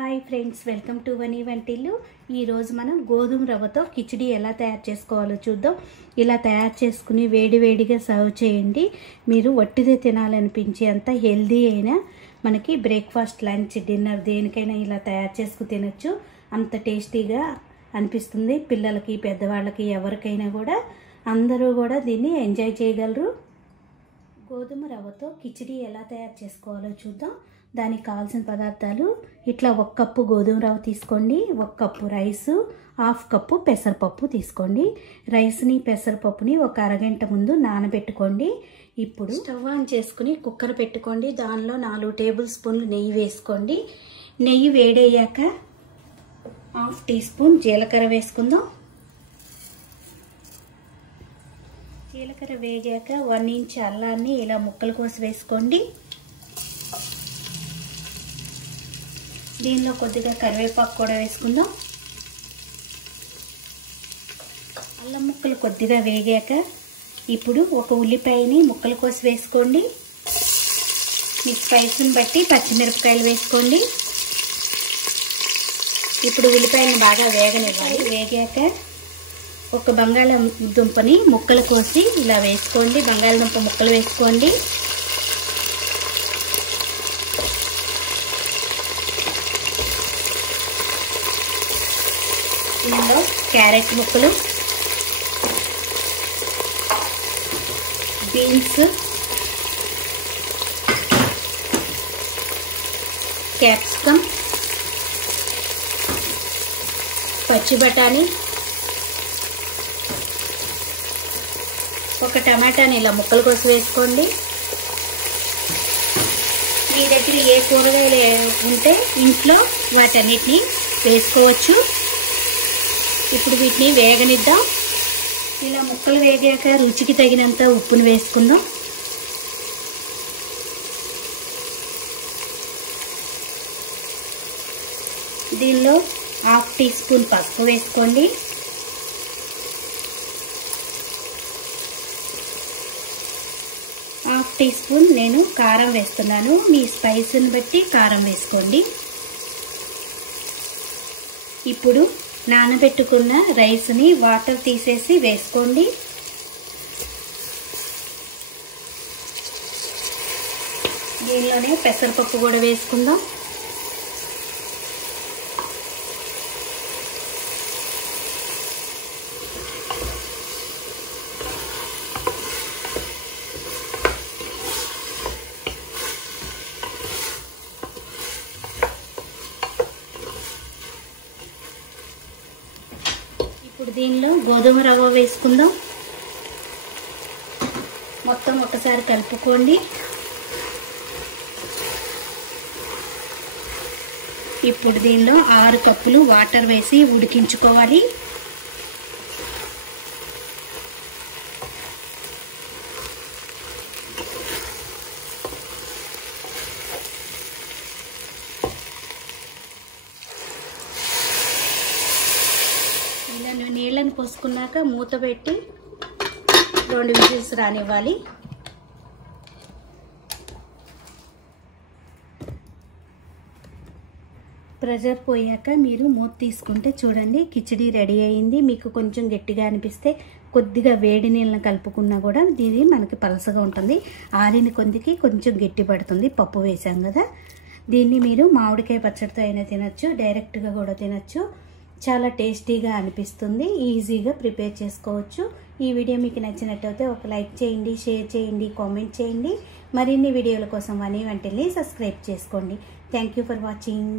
Hi friends, welcome to Vani Vantillu. ఈరోజు మనం గోధుమ రవ్వతో కిచిడి ఎలా తయారు చేసుకోవాలో చూద్దాం. ఇలా తయారు చేసుకుని వేడివేడిగా సర్వ్ చేయండి. మీరు వట్టిదే తినాలనిపించే అంత హెల్దీ అయినా మనకి బ్రేక్ఫాస్ట్, లంచ్, డిన్నర్ దేనికైనా ఇలా తయారు చేసుకుని తినొచ్చు. అంత టేస్టీగా అనిపిస్తుంది. పిల్లలకి, పెద్దవాళ్ళకి, ఎవరికైనా కూడా అందరూ కూడా దీన్ని ఎంజాయ్ చేయగలరు. గోధుమ రవ్వతో కిచిడి ఎలా తయారు చేసుకోవాలో చూద్దాం. దానికి కావాల్సిన పదార్థాలు ఇట్లా 1 కప్పు గోధుమ రవ్వ తీసుకోండి, 1 కప్పు రైసు, 1/2 కప్పు పెసరపప్పు తీసుకోండి. రైస్ని, పెసరపప్పుని ఒక అరగంట ముందు నానబెట్టుకోండి. ఇప్పుడు స్టవ్ ఆన్ చేసుకుని కుక్కర్ పెట్టుకోండి. దానిలో 4 టేబుల్ స్పూన్లు నెయ్యి వేసుకోండి. నెయ్యి వేడయ్యాక 1/2 టీ స్పూన్ జీలకర్ర వేసుకుందాం. జీలకర్ర వేగాక 1 ఇంచ్ అల్లాన్ని ఇలా ముక్కలు కోసి వేసుకోండి. దీనిలో కొద్దిగా కరివేపాకు కూడా వేసుకుందాం. అల్లం ముక్కలు కొద్దిగా వేగాక ఇప్పుడు ఒక ఉల్లిపాయని ముక్కలు కోసి వేసుకోండి. మీ స్పైస్ని బట్టి పచ్చిమిరపకాయలు వేసుకోండి. ఇప్పుడు ఉల్లిపాయలను బాగా వేగనివ్వాలి. వేగాక ఒక బంగాళదుంపని ముక్కలు కోసి ఇలా వేసుకోండి. బంగాళదుంప ముక్కలు వేసుకోండి. ఇందులో క్యారెట్ ముక్కలు, బీన్స్, క్యాప్సికమ్, పచ్చి బఠానీ, ఒక టమాటాని ఇలా ముక్కలు కోసి వేసుకోండి. మీ దగ్గర ఏ కూరగాయలు ఉంటే ఇంట్లో వాటన్నిటిని వేసుకోవచ్చు. ఇప్పుడు వీటిని వేగనిద్దాం. ఇలా ముక్కలు వేగాక రుచికి తగినంత ఉప్పును వేసుకుందాం. దీనిలో 1/2 టీ స్పూన్ పసుపు వేసుకోండి. హాఫ్ టీ స్పూన్ నేను కారం వేస్తున్నాను. మీ స్పైస్ని బట్టి కారం వేసుకోండి. ఇప్పుడు నానబెట్టుకున్న రైస్ని వాటర్ తీసేసి వేసుకోండి. దీనిలోనే పెసరపప్పు కూడా వేసుకుందాం. ఇప్పుడు దీనిలో గోధుమ రవ్వ వేసుకుందాం. మొత్తం ఒకసారి కలుపుకోండి. ఇప్పుడు దీనిలో 6 కప్పులు వాటర్ వేసి ఉడికించుకోవాలి. ఇలా నీళ్ళని పోసుకున్నాక మూత పెట్టి 2 విజిల్స్ రానివ్వాలి. ప్రెషర్ పోయాక మీరు మూత తీసుకుంటే చూడండి కిచిడి రెడీ అయింది. మీకు కొంచెం గట్టిగా అనిపిస్తే కొద్దిగా వేడి నీళ్ళని కలుపుకున్నా కూడా ఇది మనకి పలసగా ఉంటుంది. ఆరిన కొద్దికి కొంచెం గట్టి పడుతుంది, పప్పు వేసాం కదా. దీన్ని మీరు మామిడికాయ పచ్చడితో అయినా తినచ్చు, డైరెక్ట్గా కూడా తినచ్చు. చాలా టేస్టీగా అనిపిస్తుంది. ఈజీగా ప్రిపేర్ చేసుకోవచ్చు. ఈ వీడియో మీకు నచ్చినట్టయితే ఒక లైక్ చేయండి, షేర్ చేయండి, కామెంట్ చేయండి. మరిన్ని వీడియోల కోసం వనీ వంటిల్ని సబ్స్క్రైబ్ చేసుకోండి. Thank you for watching.